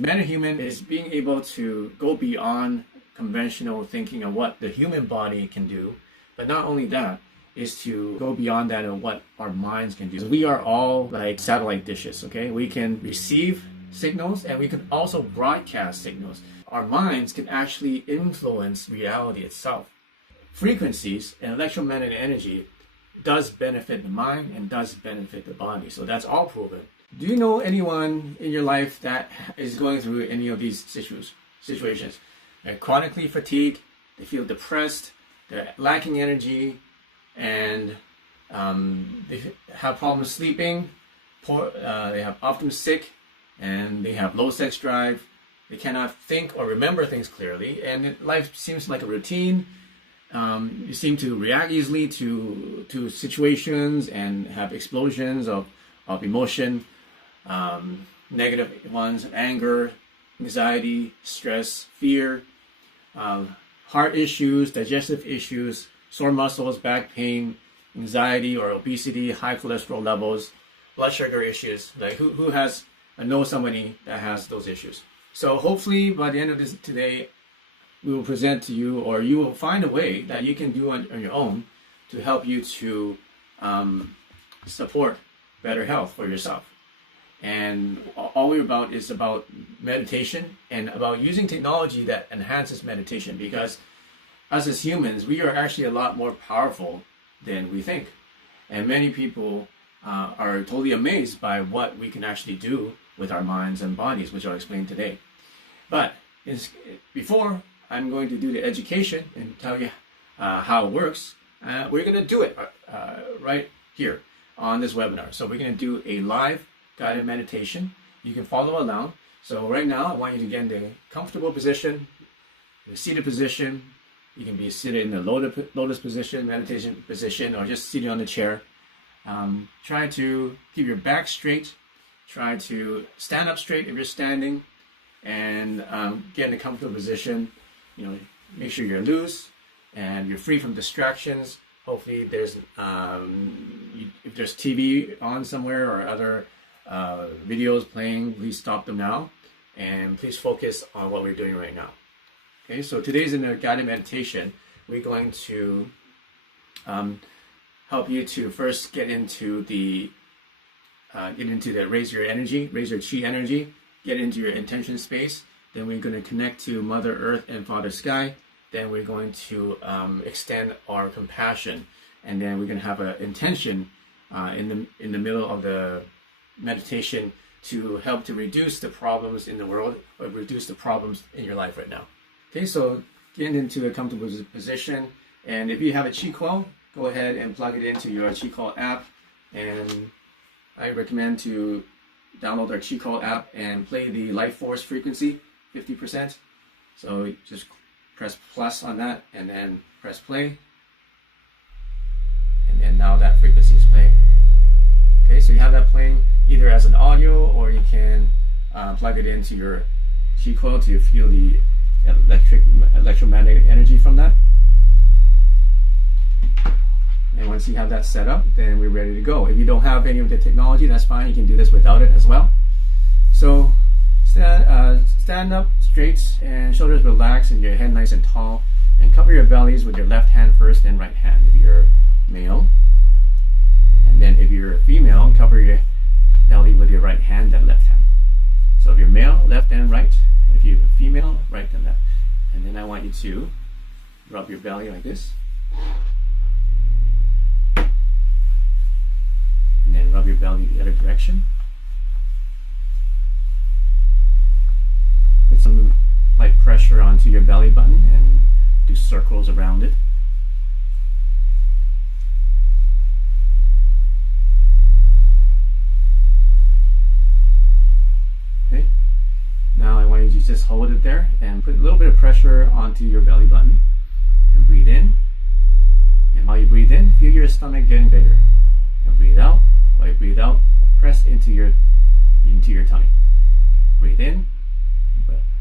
Metahuman is being able to go beyond conventional thinking of what the human body can do, but not only that, is to go beyond that of what our minds can do. We are all like satellite dishes, okay? We can receive signals and we can also broadcast signals. Our minds can actually influence reality itself. Frequencies and electromagnetic energy does benefit the mind and does benefit the body. So that's all proven. Do you know anyone in your life that is going through any of these situations? They're chronically fatigued, they feel depressed, they're lacking energy, and they have problems sleeping, they have often sick, and they have low sex drive. They cannot think or remember things clearly, and life seems like a routine. You seem to react easily to situations and have explosions of emotion, negative ones, anger, anxiety, stress, fear, heart issues, digestive issues, sore muscles, back pain, anxiety or obesity, high cholesterol levels, blood sugar issues. Like who has, I know somebody that has those issues. So hopefully by the end of this today, we will present to you, or you will find a way that you can do on your own to help you to support better health for yourself. And all we're about is about meditation and about using technology that enhances meditation, because us as humans, we are actually a lot more powerful than we think. And many people are totally amazed by what we can actually do with our minds and bodies, which I'll explain today. But before I'm going to do the education and tell you how it works, we're going to do it right here on this webinar. So we're going to do a live guided meditation. You can follow along. So right now, I want you to get in a comfortable position, a seated position. You can be seated in the lotus position, meditation position, or just seated on the chair. Try to keep your back straight. Try to stand up straight if you're standing, and get in a comfortable position. You know, make sure you're loose and you're free from distractions. Hopefully, there's if there's TV on somewhere or other videos playing, please stop them now, and please focus on what we're doing right now. Okay, so today's in a guided meditation. We're going to help you to first get into the raise your energy, raise your chi energy, get into your intention space. Then we're going to connect to Mother Earth and Father Sky. Then we're going to extend our compassion, and then we're going to have an intention in the middle of the meditation to help to reduce the problems in the world, or reduce the problems in your life right now. Okay, so get into a comfortable position, and if you have a Qi Coil, go ahead and plug it into your Qi Coil app, and I recommend to download our Qi Coil app and play the life force frequency 50%. So just press plus on that and then press play, and then now that frequency is playing. Okay, so you have that playing either as an audio, or you can plug it into your Qi Coil to feel the electromagnetic energy from that. And once you have that set up, then we're ready to go. If you don't have any of the technology, that's fine. You can do this without it as well. So stand up straight and shoulders relaxed and your head nice and tall, and cover your bellies with your left hand first, then right hand if you're male. And then if you're female, cover your belly with your right hand, then left hand. So if you're male, left and right. If you're female, right and left. And then I want you to rub your belly like this. And then rub your belly the other direction. Put some light pressure onto your belly button and do circles around it. Okay. Now I want you to just hold it there and put a little bit of pressure onto your belly button and breathe in. And while you breathe in, feel your stomach getting bigger. And breathe out. While you breathe out, press into your tummy. Breathe in,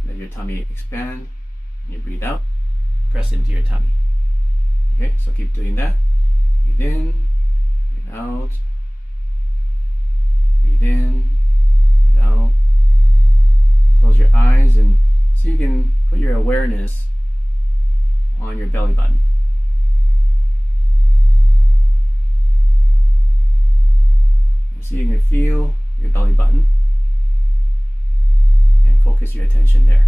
let your tummy expand. And you breathe out, press into your tummy. Okay, so keep doing that. Breathe in, breathe out. Breathe in, breathe out. Close your eyes and see if you can put your awareness on your belly button. And see if you can feel your belly button and focus your attention there.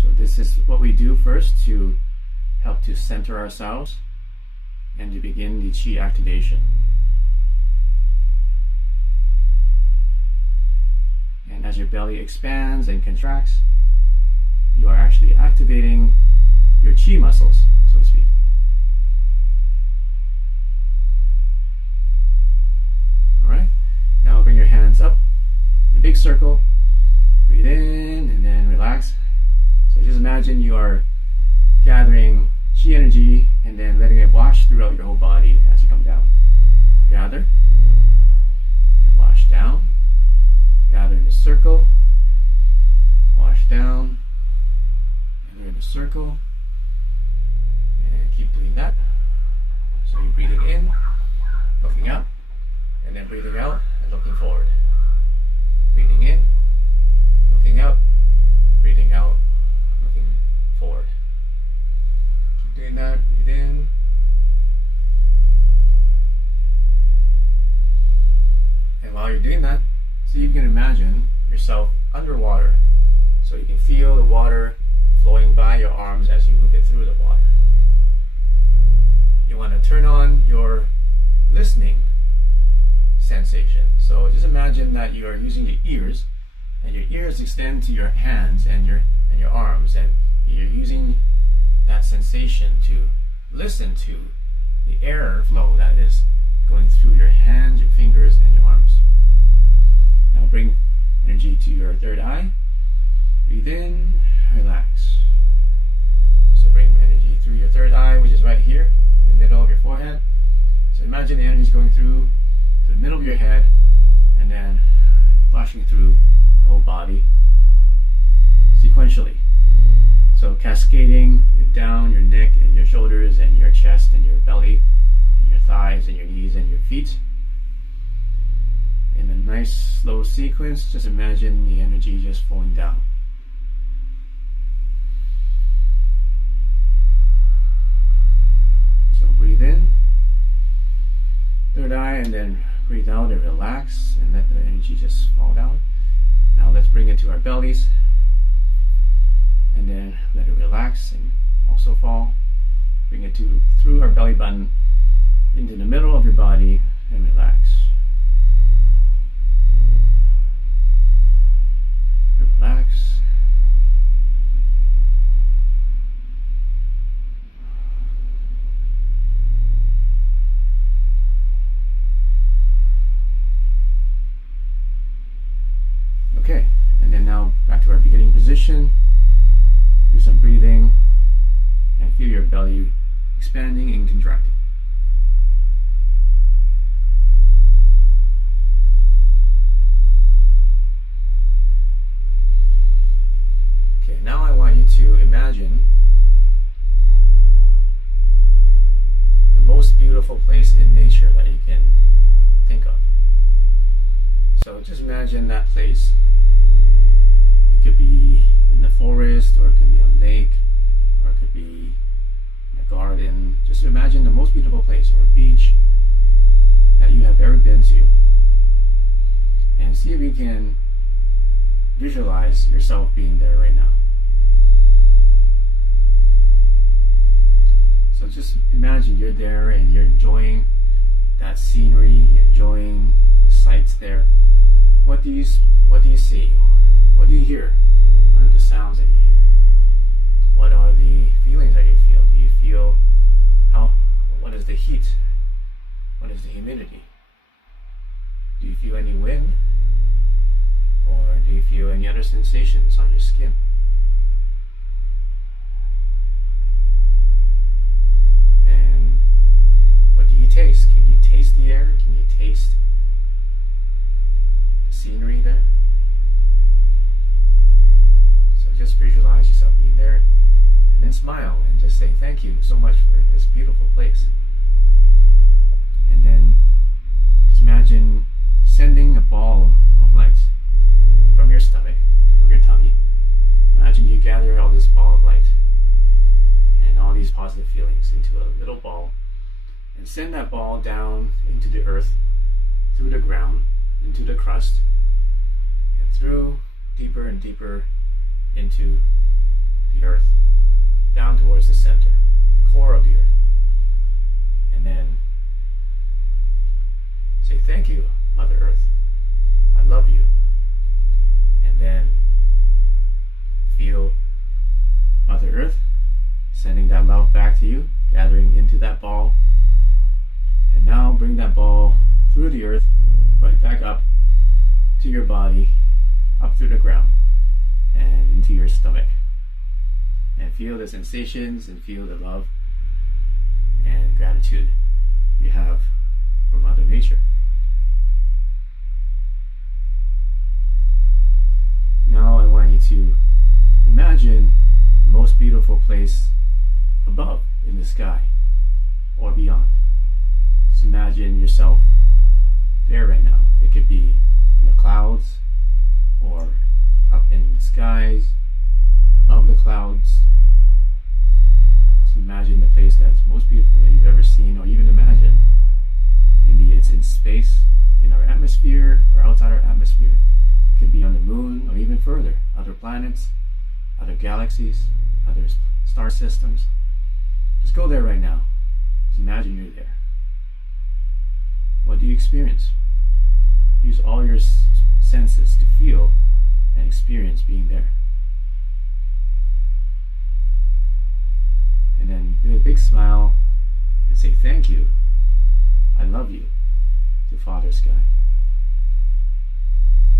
So this is what we do first to help to center ourselves and to begin the chi activation. And as your belly expands and contracts, you are actually activating your chi muscles, so to speak. Alright, now bring your hands up in a big circle, breathe in and then relax. So just imagine you are gathering chi energy and then letting it wash throughout your whole body as you come down. Gather, and wash down, gather in a circle, wash down, gather in a circle, and keep doing that. So you're breathing in, looking up, and then breathing out and looking forward. Breathing in, looking up, breathing out, looking forward. Keep doing that, breathe in. And while you're doing that, see if you can imagine yourself underwater. So you can feel the water flowing by your arms as you move it through the water. You want to turn on your listening sensation. So just imagine that you are using your ears, and your ears extend to your hands and your arms, and you're using that sensation to listen to the air flow that is going through your hands, your fingers, and your arms. Now bring energy to your third eye. Breathe in, relax. So bring energy through your third eye, which is right here in the middle of your forehead. So imagine the energy is going through to the middle of your head and then flashing through the whole body sequentially. So cascading it down your neck and your shoulders and your chest and your belly and your thighs and your knees and your feet. In a nice slow sequence, just imagine the energy just flowing down. So breathe in, third eye, and then breathe out and relax and let the energy just fall down. Now let's bring it to our bellies and then let it relax and also fall. Bring it through our belly button into the middle of your body and relax. And relax. Okay, and then now back to our beginning position. Do some breathing and feel your belly expanding and contracting. Okay, now I want you to imagine the most beautiful place in nature that you can think of. So just imagine that place. It could be in the forest, or it could be a lake, or it could be a garden. Just imagine the most beautiful place, or a beach that you have ever been to, and see if you can visualize yourself being there right now. So just imagine you're there and you're enjoying that scenery, you're enjoying the sights there. What do you see? What do you hear? What are the sounds that you hear? What are the feelings that you feel? Do you feel what is the heat? What is the humidity? Do you feel any wind? Or do you feel any other sensations on your skin? And what do you taste? Can you taste the air? Can you taste the scenery there? So just visualize yourself being there, and then smile and just say thank you so much for this beautiful place. send that ball down into the earth, through the ground, into the crust, and through deeper and deeper into the earth, down towards the center, the core of the earth. And then say, thank you, Mother Earth. I love you. And then feel Mother Earth sending that love back to you, gathering into that ball. And now bring that ball through the earth, right back up to your body, up through the ground, and into your stomach. And feel the sensations and feel the love and gratitude you have for Mother Nature. Now I want you to imagine the most beautiful place above in the sky or beyond. Just imagine yourself there right now. It could be in the clouds or up in the skies, above the clouds. Just imagine the place that's most beautiful that you've ever seen or even imagined. Maybe it's in space, in our atmosphere or outside our atmosphere. It could be on the moon or even further, other planets, other galaxies, other star systems. Just go there right now. Just imagine you're there. What do you experience? Use all your senses to feel and experience being there. And then do a big smile and say thank you. I love you to Father Sky.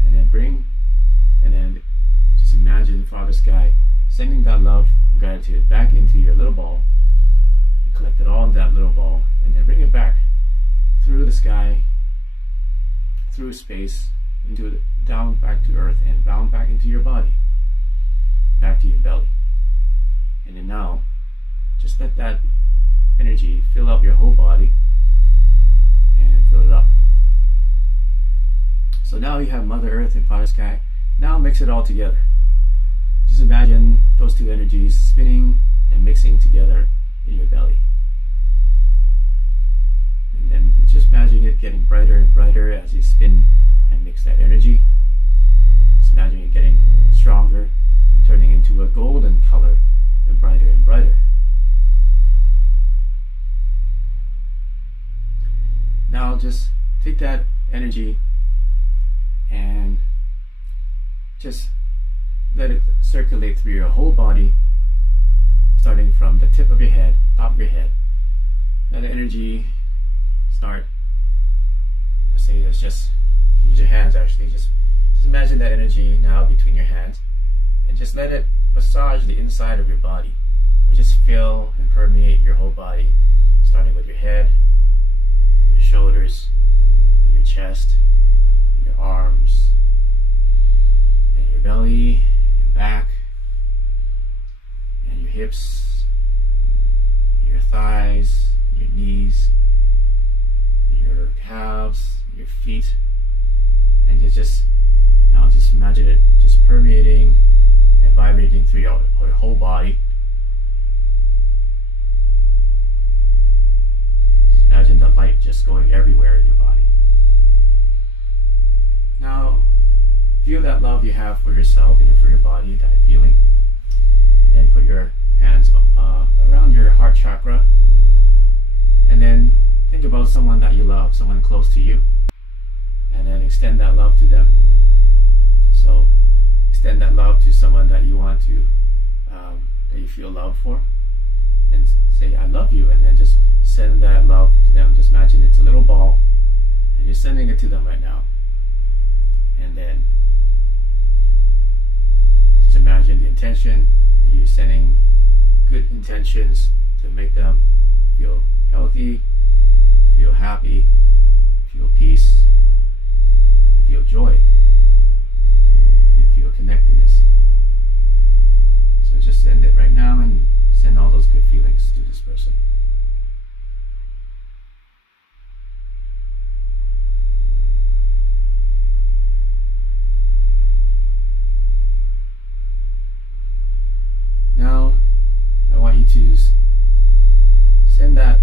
And then just imagine Father Sky sending that love and gratitude back into your little ball. You collect it all in that little ball and then bring it back through the sky, through space, down back to earth and bound back into your body, back to your belly. And then now, just let that energy fill up your whole body and fill it up. So now you have Mother Earth and Father Sky. Now mix it all together. Just imagine those two energies spinning and mixing together in your belly. And then just imagine it getting brighter and brighter as you spin and mix that energy. Just imagine it getting stronger and turning into a golden color and brighter and brighter. Now just take that energy and just let it circulate through your whole body, starting from the tip of your head, top of your head. Let the energy start, let's say it's just, use your hands actually, just imagine that energy now between your hands and just let it massage the inside of your body. Or just feel and permeate your whole body, starting with your head, your shoulders, your chest, your arms, and your belly, your back, and your hips, and your thighs, and your knees, and your calves, and your feet, and you just imagine it just permeating and vibrating through your whole body. Just imagine the light just going everywhere in your body. Now, feel that love you have for yourself and for your body, that feeling. And then put your hands around your heart chakra. And then think about someone that you love, someone close to you. And then extend that love to them. So, extend that love to someone that you want to, that you feel love for. And say, I love you. And then just send that love to them. Just imagine it's a little ball. And you're sending it to them right now. And then just imagine the intention, and you're sending good intentions to make them feel healthy, feel happy, feel peace, and feel joy, and feel connectedness. So just send it right now and send all those good feelings to this person. Now, I want you to send that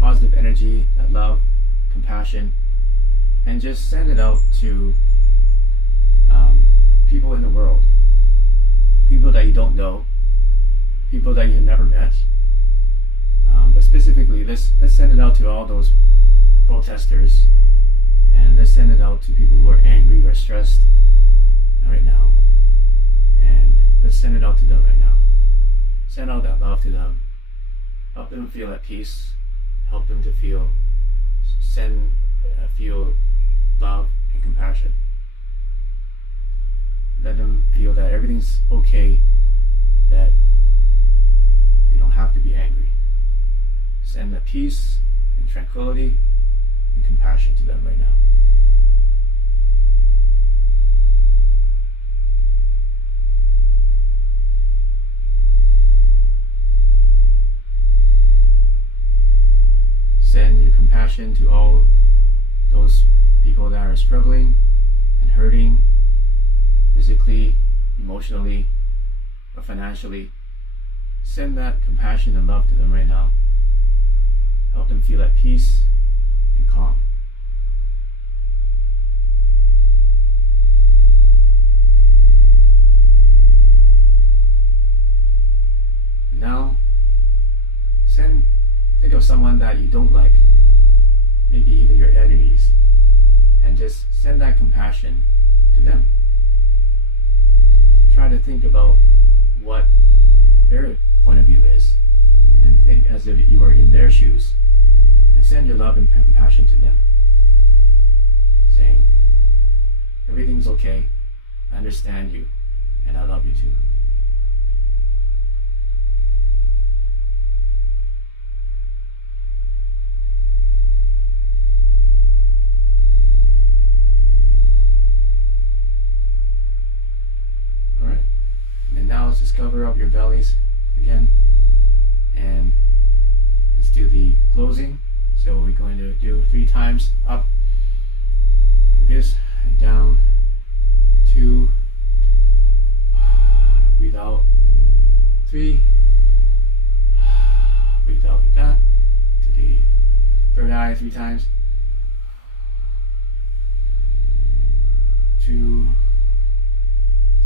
positive energy energy, that love, compassion, and just send it out to people in the world, people that you don't know, people that you've never met. But specifically, let's send it out to all those protesters, and let's send it out to people who are angry or stressed right now, and let's send it out to them right now. Send out that love to them. Help them feel at peace. Help them to feel love and compassion. Let them feel that everything's okay, that they don't have to be angry. Send that peace and tranquility and compassion to them right now. Send your compassion to all those people that are struggling and hurting physically, emotionally, or financially. Send that compassion and love to them right now. Help them feel at peace and calm. And now, think of someone that you don't like, maybe even your enemies, and just send that compassion to them. Try to think about what their point of view is, and think as if you were in their shoes, and send your love and compassion to them, saying, everything's okay, I understand you, and I love you too. Alright, and now let's just cover up your bellies again, and let's do the closing. So we're going to do 3 times up, like this, and down, 2, breathe out, 3, breathe out like that, to the third eye 3 times, 2,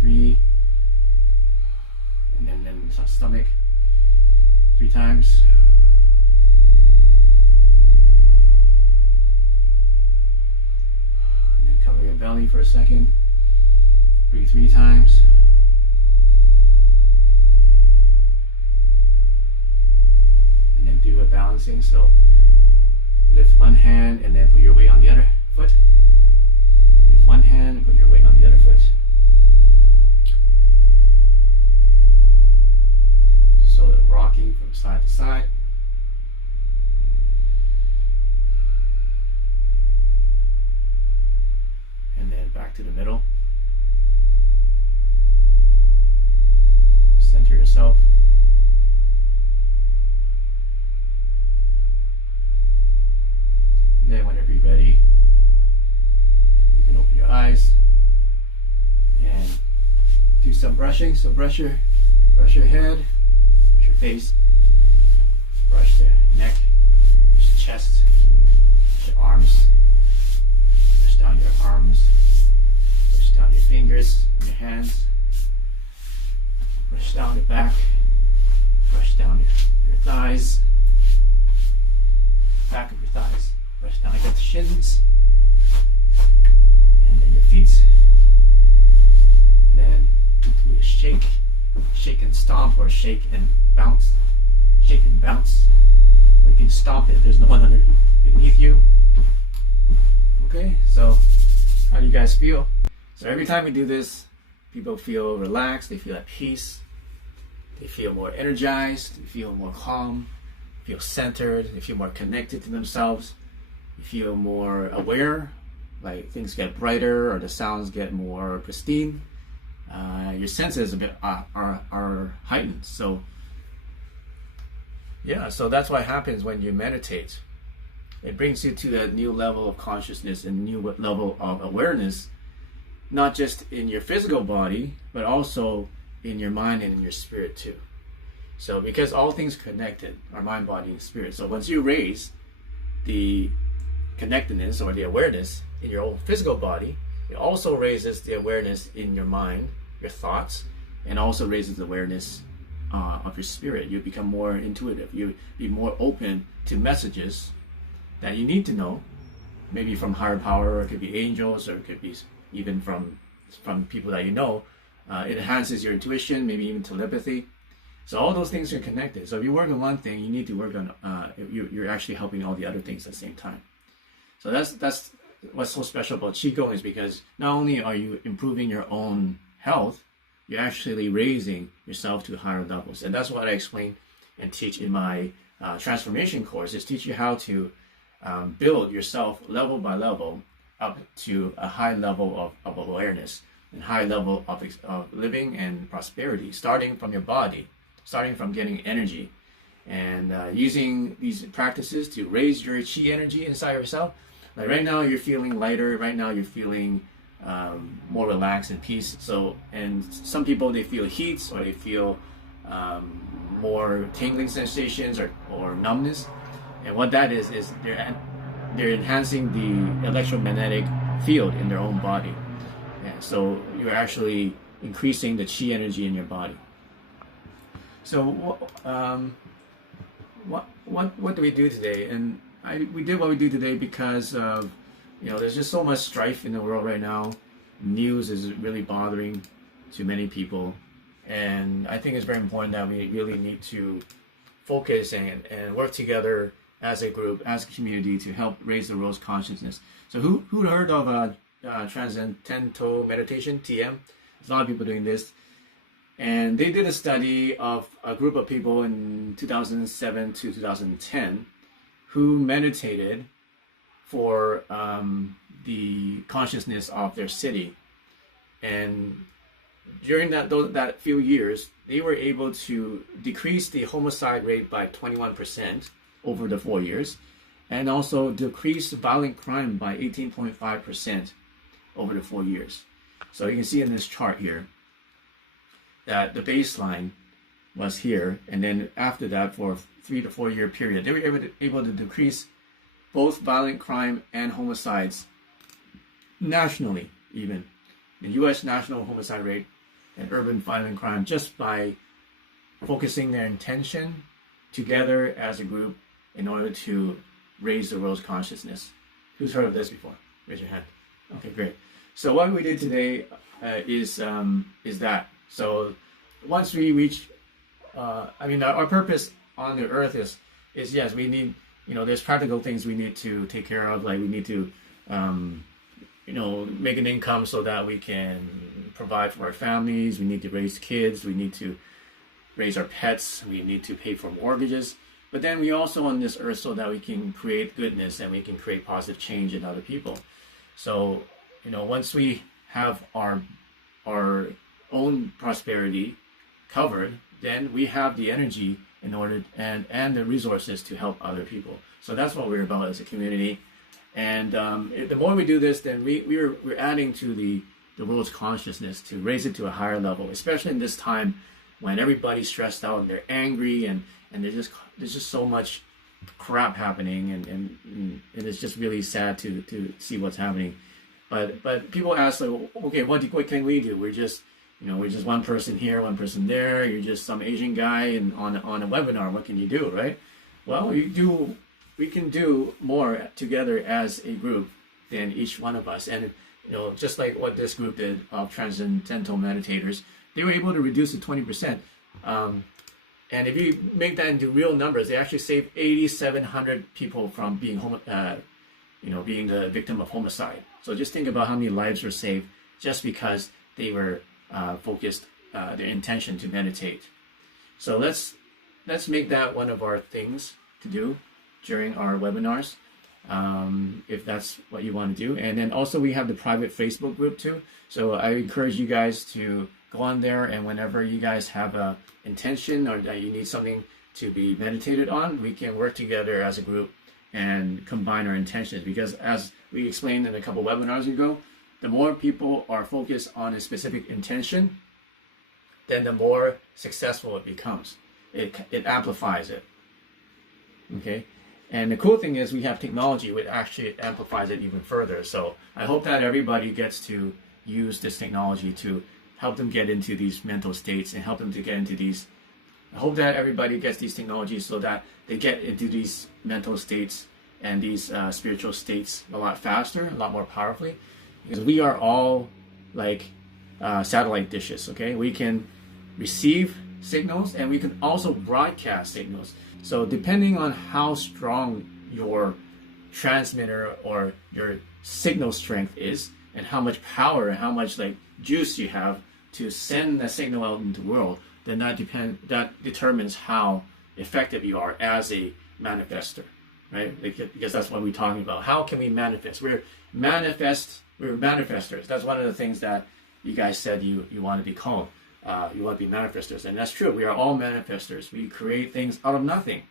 3, and then stomach 3 times. And then cover your belly for a second. Breathe 3 times. And then do a balancing. So lift one hand and then put your weight on the other foot. Lift one hand and put your weight on the other foot. So rocking from side to side. And then back to the middle. Center yourself. And then whenever you're ready, you can open your eyes and do some brushing. So brush your head, brush your face, brush the neck, brush the chest, brush your arms, brush down your arms, brush down your fingers and your hands, brush down the back, brush down your thighs, back of your thighs, brush down against the shins, and then your feet, and then do a shake and stomp, or shake and bounce, or you can stomp it. There's no one underneath you. Okay, so how do you guys feel? So every time we do this, people feel relaxed, they feel at peace, they feel more energized, they feel more calm, feel centered, they feel more connected to themselves, they feel more aware, like things get brighter or the sounds get more pristine. Your senses are heightened. So yeah, so that's what happens when you meditate. It brings you to that new level of consciousness and new level of awareness, not just in your physical body, but also in your mind and in your spirit too. So because all things connected, our mind, body, and spirit. So once you raise the connectedness or the awareness in your own physical body, it also raises the awareness in your mind, your thoughts, and also raises the awareness of your spirit. You become more intuitive. You be more open to messages that you need to know, maybe from higher power, or it could be angels, or it could be even from people that you know. It enhances your intuition, maybe even telepathy. So all those things are connected. So if you work on one thing, you need to work on, you're actually helping all the other things at the same time. So that's what's so special about Qigong, is because not only are you improving your own health, you're actually raising yourself to higher levels. And that's what I explain and teach in my transformation course, is teach you how to build yourself level by level up to a high level of awareness and high level of living and prosperity, starting from your body, starting from getting energy, and using these practices to raise your chi energy inside yourself. Like right now you're feeling lighter, right now you're feeling more relaxed and peace. So, and some people, they feel heat, or they feel more tingling sensations or numbness. And what that is they're enhancing the electromagnetic field in their own body. Yeah, so you're actually increasing the chi energy in your body. So what do we do today? And we did what we do today because of, there's just so much strife in the world right now. News is really bothering to many people, and I think it's very important that we really need to focus and work together as a group, as a community, to help raise the world's consciousness. So who heard of transcendental meditation, TM? There's a lot of people doing this. And they did a study of a group of people in 2007 to 2010 who meditated for the consciousness of their city. And during that few years, they were able to decrease the homicide rate by 21% over the 4 years, and also decrease violent crime by 18.5% over the 4 years. So you can see in this chart here that the baseline was here, and then after that, for a 3 to 4 year period, they were able to decrease both violent crime and homicides nationally, even the U.S. national homicide rate and urban violent crime, just by focusing their intention together as a group in order to raise the world's consciousness. Who's heard of this before? Raise your hand. Okay, great. So what we did today is that. So once we reach, our purpose on the earth is yes, we need, there's practical things we need to take care of. Like we need to, make an income so that we can provide for our families. We need to raise kids. We need to raise our pets. We need to pay for mortgages. But then we also on this earth so that we can create goodness and we can create positive change in other people. So, once we have our own prosperity covered, then we have the energy in order and the resources to help other people. So that's what we're about as a community. And the more we do this, then we're adding to the world's consciousness to raise it to a higher level, especially in this time when everybody's stressed out and they're angry and there's just so much crap happening, and it's just really sad to see what's happening. But people ask, like, okay, what can we do? We're just one person here, one person there. You're just some Asian guy and on a webinar. What can you do, right? Well, we can do more together as a group than each one of us. And just like what this group did of transcendental meditators, they were able to reduce it 20%. And if you make that into real numbers, they actually saved 8,700 people from being being the victim of homicide. So just think about how many lives were saved just because they were focused their intention to meditate. So let's make that one of our things to do during our webinars, if that's what you want to do. And then also we have the private Facebook group too. So I encourage you guys to go on there, and whenever you guys have a intention or that you need something to be meditated on, we can work together as a group and combine our intentions. Because as we explained in a couple webinars ago, the more people are focused on a specific intention, then the more successful it becomes. It amplifies it. Okay? And the cool thing is we have technology which actually amplifies it even further. So I hope that everybody gets to use this technology to help them get into these mental states and help them to get into these. I hope that everybody gets these technologies so that they get into these mental states and these spiritual states a lot faster, a lot more powerfully, because we are all like satellite dishes. Okay, we can receive signals and we can also broadcast signals. So depending on how strong your transmitter or your signal strength is, and how much power and how much like juice you have to send that signal out into the world, then that determines how effective you are as a manifester, right? Because that's what we're talking about. How can we manifest? We're manifestors. That's one of the things that you guys said you want to be called. You want to be manifestors, and that's true. We are all manifestors. We create things out of nothing.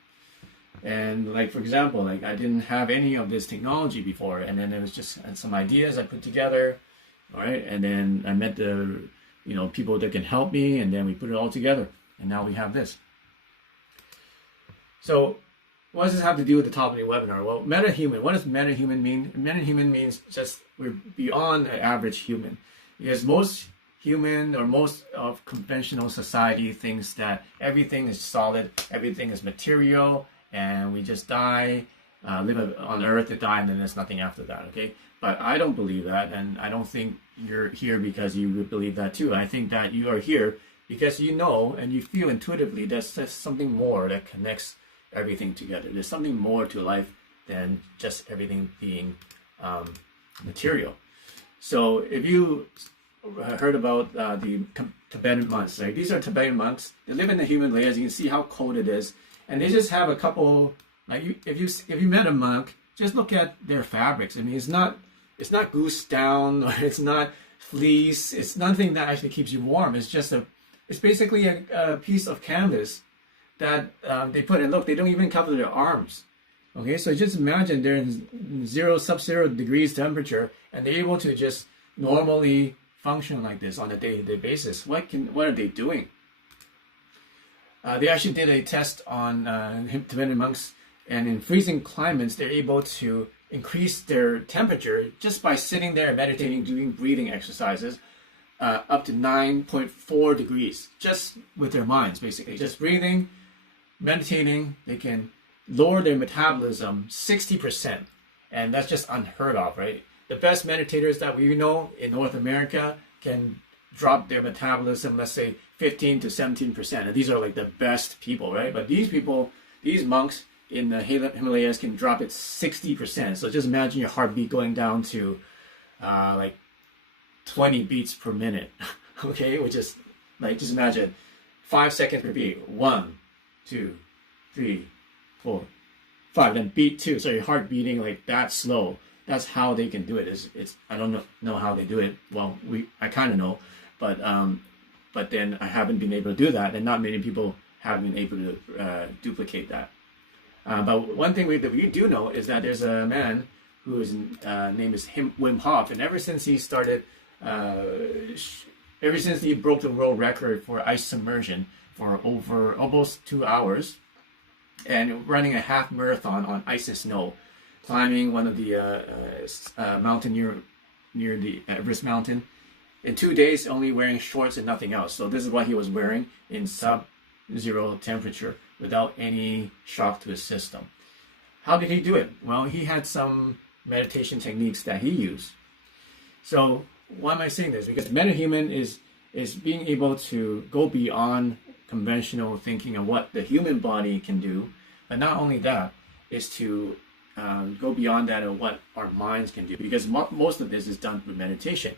And like, for example, like I didn't have any of this technology before, and then it was just some ideas I put together, all right? And then I met the people that can help me, and then we put it all together, and now we have this. So what does this have to do with the top of the webinar? Well, metahuman. What does metahuman mean? Metahuman means just we're beyond an average human, because most human or most of conventional society thinks that everything is solid, everything is material, and we just die, live on earth to die, and then there's nothing after that, okay? But I don't believe that, and I don't think you're here because you would believe that too. I think that you are here because you know and you feel intuitively there's something more that connects everything together. There's something more to life than just everything being material. So if you heard about the Tibetan monks, right? These are Tibetan monks. They live in the Himalayas. You can see how cold it is, and they just have a couple. Like if you met a monk, just look at their fabrics. I mean, it's not goose down or it's not fleece. It's nothing that actually keeps you warm. It's basically a piece of canvas that they put in. Look, they don't even cover their arms. Okay, so just imagine they're in sub-zero degrees temperature, and they're able to just normally function like this on a day-to-day basis. What are they doing? They actually did a test on Tibetan monks, and in freezing climates, they're able to increase their temperature just by sitting there meditating, doing breathing exercises, up to 9.4 degrees, just with their minds, basically. Just breathing, meditating, they can lower their metabolism 60%, and that's just unheard of, right? The best meditators that we know in North America can drop their metabolism, let's say 15 to 17%. And these are like the best people, right? But these people, these monks in the Himalayas can drop it 60%. So just imagine your heartbeat going down to like 20 beats per minute, okay? Which is like, just imagine 5 seconds per beat. 1, 2, 3, 4, 5. Then beat 2. So your heart beating like that slow. That's how they can do it. It's I don't know how they do it. Well, I kind of know, but then I haven't been able to do that, and not many people have been able to duplicate that. But one thing that we do know is that there's a man whose name is Wim Hof, and ever since he started, ever since he broke the world record for ice submersion for over almost 2 hours, and running a half marathon on ice and snow, climbing one of the mountain near the Everest mountain in 2 days, only wearing shorts and nothing else. So this is what he was wearing in sub-zero temperature without any shock to his system. How did he do it? Well, he had some meditation techniques that he used. So why am I saying this? Because metahuman is being able to go beyond conventional thinking of what the human body can do, but not only that, is to go beyond that of what our minds can do, because most of this is done through meditation.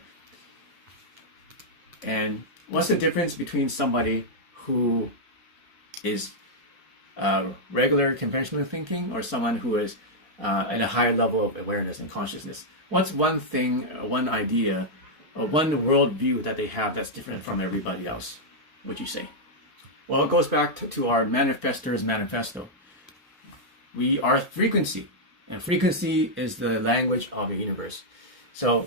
And what's the difference between somebody who is regular conventional thinking or someone who is at a higher level of awareness and consciousness? What's one thing, one idea, or one worldview that they have that's different from everybody else, would you say? Well, it goes back to our manifestor's manifesto. We are frequency. And frequency is the language of the universe. So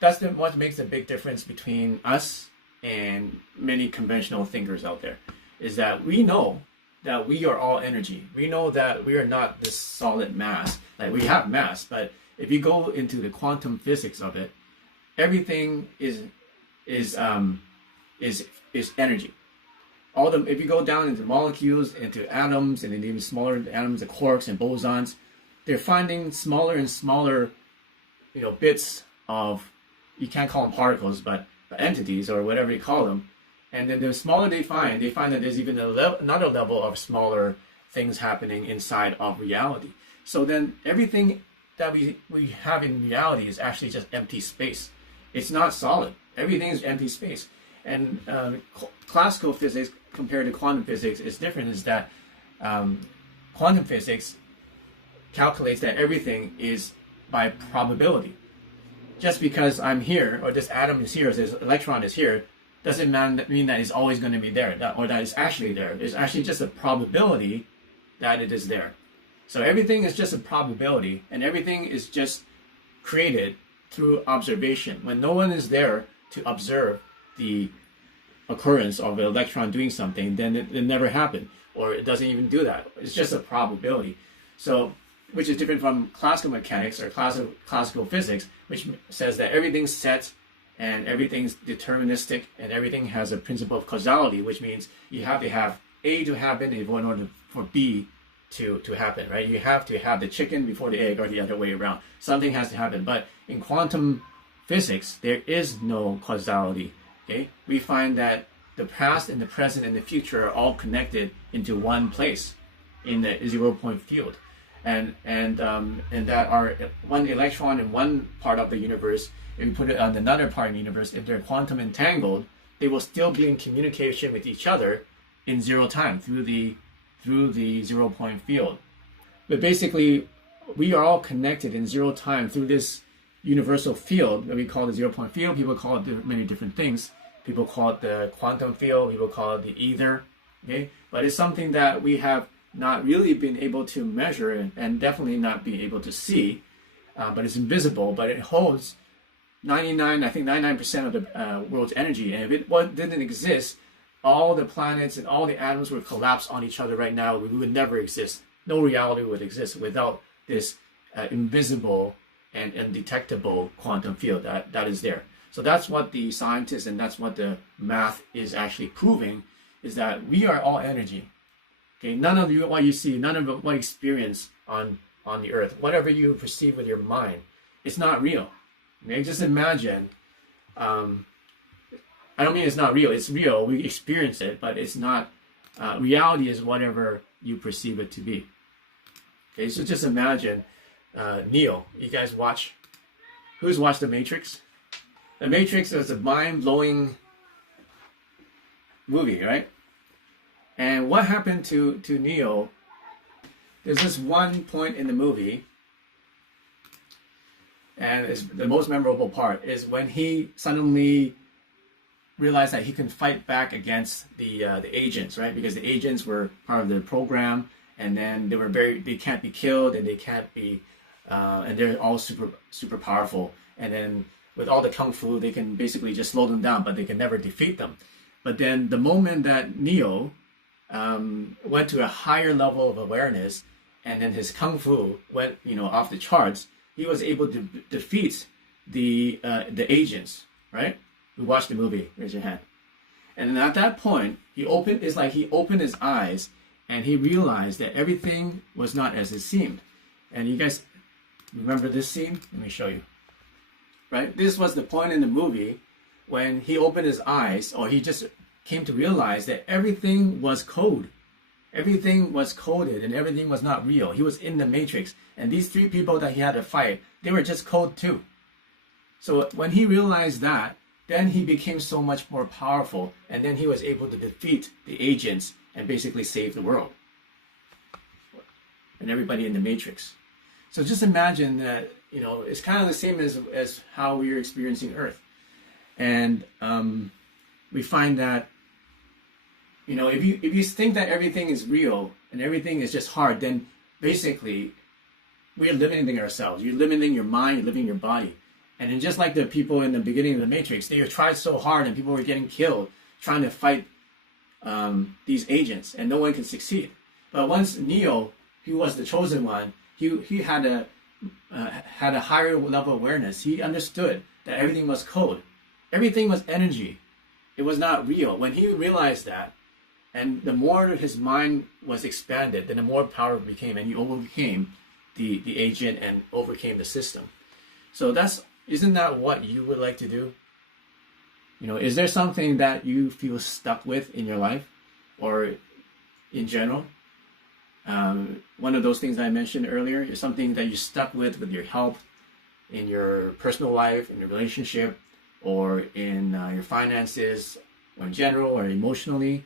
that's what makes a big difference between us and many conventional thinkers out there, is that we know that we are all energy. We know that we are not this solid mass. Like, we have mass, but if you go into the quantum physics of it, everything is energy. If you go down into molecules, into atoms, and then even smaller atoms, the quarks and bosons, they're finding smaller and smaller, bits of, you can't call them particles, but entities or whatever you call them. And then the smaller they find that there's even another level of smaller things happening inside of reality. So then everything that we have in reality is actually just empty space. It's not solid. Everything is empty space. And classical physics compared to quantum physics is different, is that quantum physics calculates that everything is by probability. Just because I'm here, or this atom is here, or this electron is here, doesn't mean that it's always going to be there, or that it's actually there. It's actually just a probability that it is there. So everything is just a probability, and everything is just created through observation. When no one is there to observe the occurrence of an electron doing something, then it never happened, or it doesn't even do that. It's just a probability. So, which is different from classical mechanics or classical physics, which says that everything's set and everything's deterministic and everything has a principle of causality, which means you have to have A to happen in order for B to happen, right? You have to have the chicken before the egg, or the other way around. Something has to happen. But in quantum physics, there is no causality. Okay? We find that the past and the present and the future are all connected into one place in the 0-point field. And that are one electron in one part of the universe, if you put it on another part of the universe, if they're quantum entangled, they will still be in communication with each other in zero time through the 0-point field. But basically, we are all connected in zero time through this universal field that we call the 0-point field. People call it many different things. People call it the quantum field. People call it the ether. Okay, but it's something that we have not really been able to measure and definitely not be able to see, but it's invisible. But it holds 99% of the world's energy. And if it didn't exist, all the planets and all the atoms would collapse on each other right now. We would never exist. No reality would exist without this invisible and undetectable quantum field that is there. So that's what the scientists and that's what the math is actually proving, is that we are all energy. Okay, none of what you see, none of what you experience on the earth, whatever you perceive with your mind, it's not real. Okay, just imagine, I don't mean it's not real, it's real, we experience it, but it's not, reality is whatever you perceive it to be. Okay, so just imagine, Neo, you guys who's watched The Matrix? The Matrix is a mind-blowing movie, right? And what happened to Neo, there's this one point in the movie, and it's the most memorable part, is when he suddenly realized that he can fight back against the agents, right? Because the agents were part of the program, and then they can't be killed, and they can't be, and they're all super powerful. And then with all the kung fu, they can basically just slow them down, but they can never defeat them. But then the moment that Neo went to a higher level of awareness, and then his kung fu went, off the charts, he was able to defeat the agents, right? Who watched the movie? Raise your hand. And then at that point, he opened his eyes, and he realized that everything was not as it seemed. And you guys remember this scene? Let me show you. Right? This was the point in the movie when he opened his eyes, or he just came to realize that everything was code. Everything was coded and everything was not real. He was in the Matrix. And these three people that he had to fight, they were just code too. So when he realized that, then he became so much more powerful. And then he was able to defeat the agents and basically save the world. And everybody in the Matrix. So just imagine that, it's kind of the same as how we are experiencing Earth. And we find that, if you think that everything is real and everything is just hard, then basically we're limiting ourselves. You're limiting your mind, you're limiting your body. And then just like the people in the beginning of the Matrix, they tried so hard and people were getting killed trying to fight these agents, and no one can succeed. But once Neo, he was the chosen one, he had a higher level of awareness. He understood that everything was code, everything was energy. It was not real. When he realized that, and the more his mind was expanded, then the more power it became, and he overcame the agent and overcame the system. So isn't that what you would like to do? Is there something that you feel stuck with in your life or in general? One of those things I mentioned earlier is something that you're stuck with your health, in your personal life, in your relationship, or in your finances, or in general, or emotionally.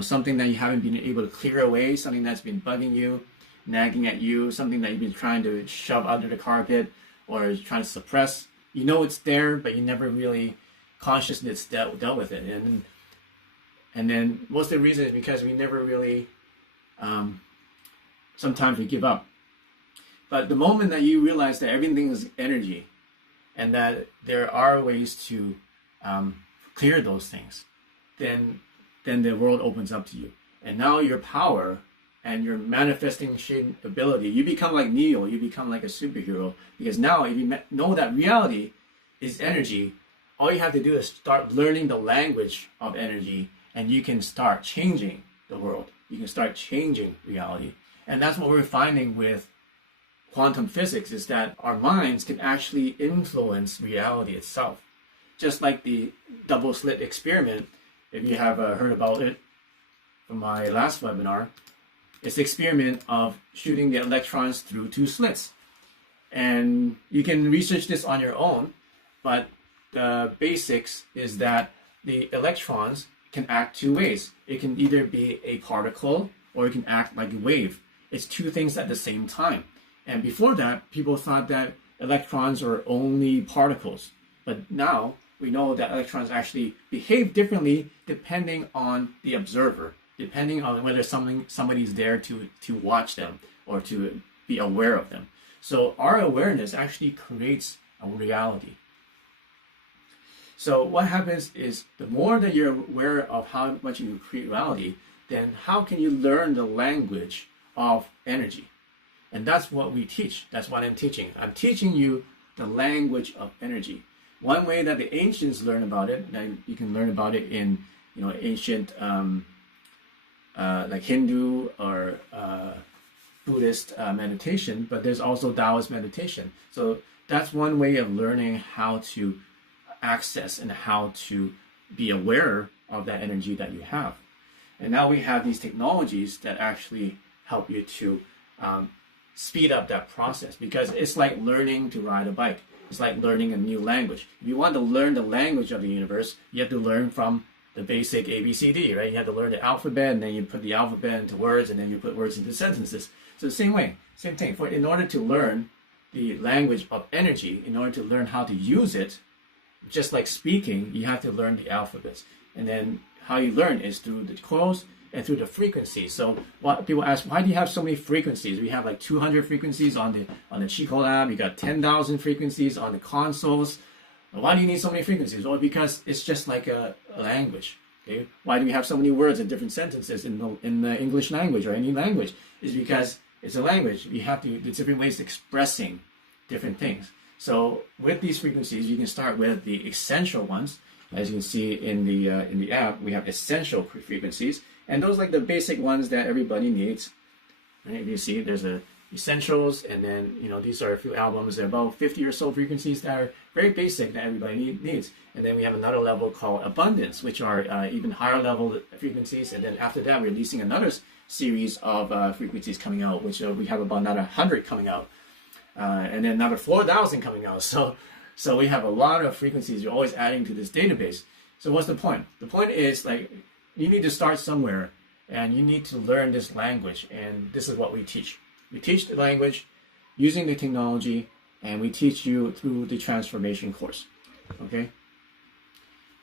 Something that you haven't been able to clear away, something that's been bugging you, nagging at you, something that you've been trying to shove under the carpet or trying to suppress. It's there, but you never really consciously dealt with it. And then most of the reason is because we never really, sometimes we give up. But the moment that you realize that everything is energy and that there are ways to clear those things, then the world opens up to you. And now your power and your manifesting ability, you become like Neo, you become like a superhero. Because now if you know that reality is energy, all you have to do is start learning the language of energy, and you can start changing the world. You can start changing reality. And that's what we're finding with quantum physics, is that our minds can actually influence reality itself. Just like the double slit experiment, if you have heard about it from my last webinar, it's the experiment of shooting the electrons through two slits. And you can research this on your own, but the basics is that the electrons can act two ways. It can either be a particle or it can act like a wave. It's two things at the same time. And before that, people thought that electrons are only particles. But now we know that electrons actually behave differently depending on the observer, depending on whether somebody's there to watch them or to be aware of them. So our awareness actually creates a reality. So what happens is, the more that you're aware of how much you create reality, then how can you learn the language of energy? And that's what we teach. That's what I'm teaching. I'm teaching you the language of energy. One way that the ancients learn about it, and you can learn about it in ancient like Hindu or Buddhist meditation, but there's also Taoist meditation. So that's one way of learning how to access and how to be aware of that energy that you have. And now we have these technologies that actually help you to speed up that process, because it's like learning to ride a bike. It's like learning a new language. If you want to learn the language of the universe, you have to learn from the basic ABCD, right? You have to learn the alphabet, and then you put the alphabet into words, and then you put words into sentences. So the same way, same thing. In order to learn the language of energy, in order to learn how to use it, just like speaking, you have to learn the alphabets. And then how you learn is through the coils and through the frequencies. So what people ask, why do you have so many frequencies? We have like 200 frequencies on the Chico Lab. You got 10,000 frequencies on the consoles. Why do you need so many frequencies? Well, because it's just like a language. Okay? Why do we have so many words in different sentences in the English language or any language? It's because it's a language. There's different ways of expressing different things. So with these frequencies, you can start with the essential ones. As you can see in the app, we have essential frequencies, and those are like the basic ones that everybody needs. Right? You see, there's essentials, and then these are a few albums. There are about 50 or so frequencies that are very basic that everybody needs. And then we have another level called abundance, which are even higher level frequencies. And then after that, we're releasing another series of frequencies coming out, which we have about another 100 coming out. And then another 4,000 coming out. So we have a lot of frequencies. You're always adding to this database. So what's the point? The point is, like, you need to start somewhere, and you need to learn this language. And this is what we teach. We teach the language using the technology, and we teach you through the transformation course. Okay.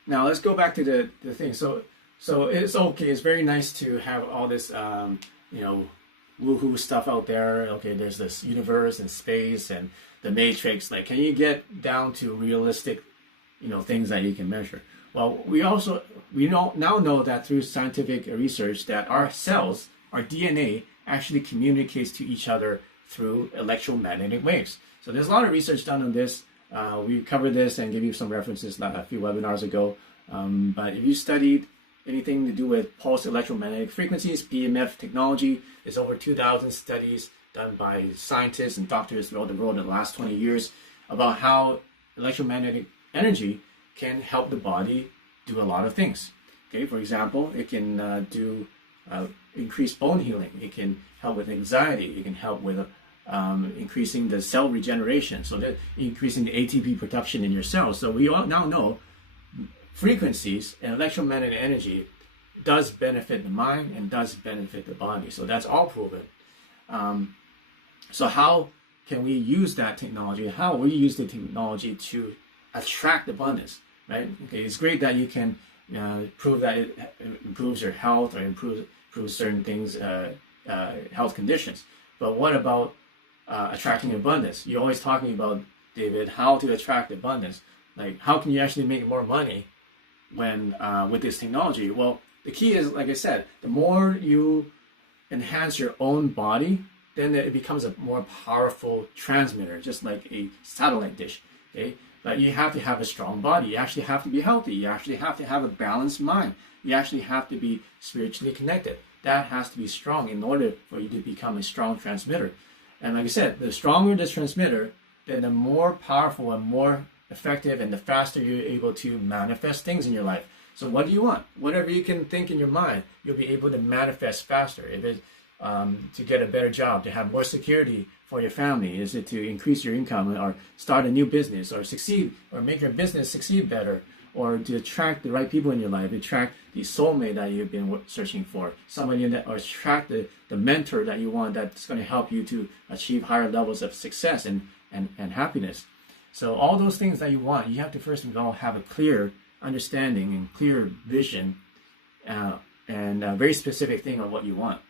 Now let's go back to the thing. So it's okay. It's very nice to have all this woohoo stuff out there. Okay, there's this universe and space and the matrix. Like, can you get down to realistic, things that you can measure? Well, we now know that through scientific research that our cells, our DNA, actually communicates to each other through electromagnetic waves. So there's a lot of research done on this. We covered this and gave you some references a few webinars ago. But if you studied anything to do with pulse electromagnetic frequencies, PEMF technology, there's over 2,000 studies done by scientists and doctors throughout the world in the last 20 years about how electromagnetic energy can help the body do a lot of things. Okay, for example, it can do increased bone healing. It can help with anxiety. It can help with increasing the cell regeneration, so that increasing the ATP production in your cells. So we all now know frequencies and electromagnetic energy does benefit the mind and does benefit the body. So that's all proven. So how can we use that technology? How will you use the technology to attract abundance, right? Okay, it's great that you can prove that it improves your health or improves certain things, health conditions. But what about attracting abundance? You're always talking about, David, how to attract abundance. Like, how can you actually make more money when with this technology? Well, the key is, like I said, the more you enhance your own body, then it becomes a more powerful transmitter, just like a satellite dish. Okay, but you have to have a strong body. You actually have to be healthy. You actually have to have a balanced mind. You actually have to be spiritually connected. That has to be strong in order for you to become a strong transmitter. And like I said, the stronger the transmitter, then the more powerful and more effective and the faster you're able to manifest things in your life. So what do you want? Whatever you can think in your mind, you'll be able to manifest faster. If it's to get a better job, to have more security for your family, is it to increase your income or start a new business or succeed or make your business succeed better, or to attract the right people in your life, attract the soulmate that you've been searching for, somebody that, or attract the mentor that you want that's going to help you to achieve higher levels of success and happiness. So all those things that you want, you have to first of all have a clear understanding and clear vision and a very specific thing on what you want.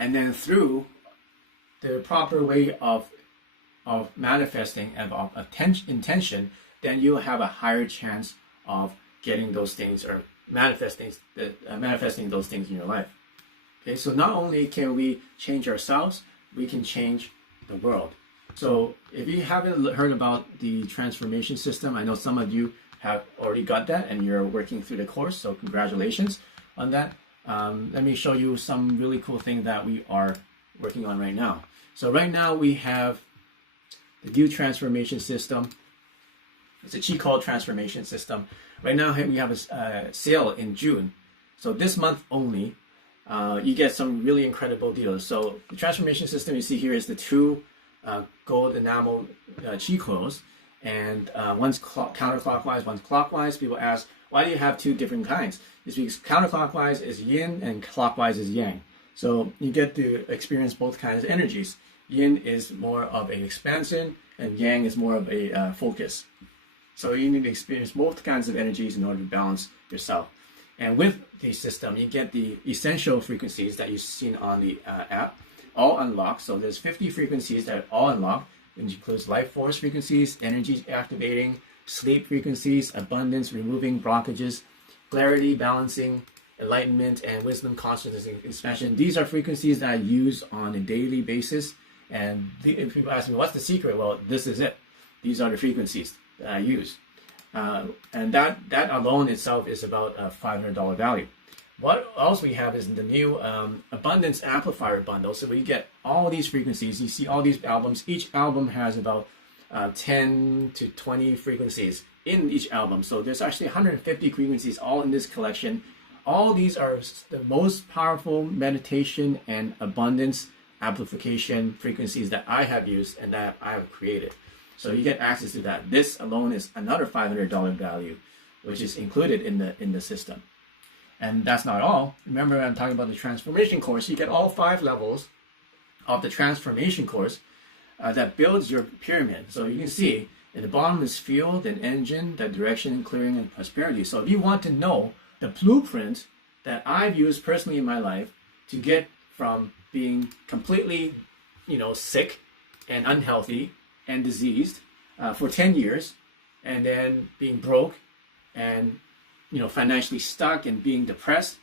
And then through the proper way of manifesting and of intention, then you'll have a higher chance of getting those things or manifesting those things in your life. Okay, so not only can we change ourselves, we can change the world. So if you haven't heard about the transformation system, I know some of you have already got that and you're working through the course, so congratulations on that. Let me show you some really cool thing that we are working on right now. So right now we have the new transformation system. It's a cheat code transformation system. Right now we have a sale in June. So this month only, you get some really incredible deals. So the transformation system you see here is the two gold enamel cheat codes. And one's counterclockwise, one's clockwise. People ask, why do you have two different kinds? It's because counterclockwise is yin and clockwise is yang. So you get to experience both kinds of energies. Yin is more of an expansion and yang is more of a focus. So you need to experience both kinds of energies in order to balance yourself. And with the system, you get the essential frequencies that you've seen on the app, all unlocked. So there's 50 frequencies that are all unlocked, which includes life force frequencies, energy activating, sleep frequencies, abundance, removing blockages, clarity, balancing, enlightenment, and wisdom, consciousness, and expansion. These are frequencies that I use on a daily basis. And if people ask me, what's the secret? Well, this is it. These are the frequencies that I use. And that alone itself is about a $500 value. What else we have is the new Abundance Amplifier bundle. So we get all these frequencies. You see all these albums. Each album has about 10 to 20 frequencies in each album. So there's actually 150 frequencies all in this collection. All these are the most powerful meditation and abundance amplification frequencies that I have used and that I have created. So you get access to that. This alone is another $500 value, which is included in the system. And that's not all. Remember, I'm talking about the transformation course. You get all 5 levels of the transformation course that builds your pyramid. So you can see at the bottom is field and engine, the direction, clearing, and prosperity. So if you want to know the blueprint that I've used personally in my life to get from being completely, sick and unhealthy and diseased for 10 years, and then being broke and financially stuck and being depressed.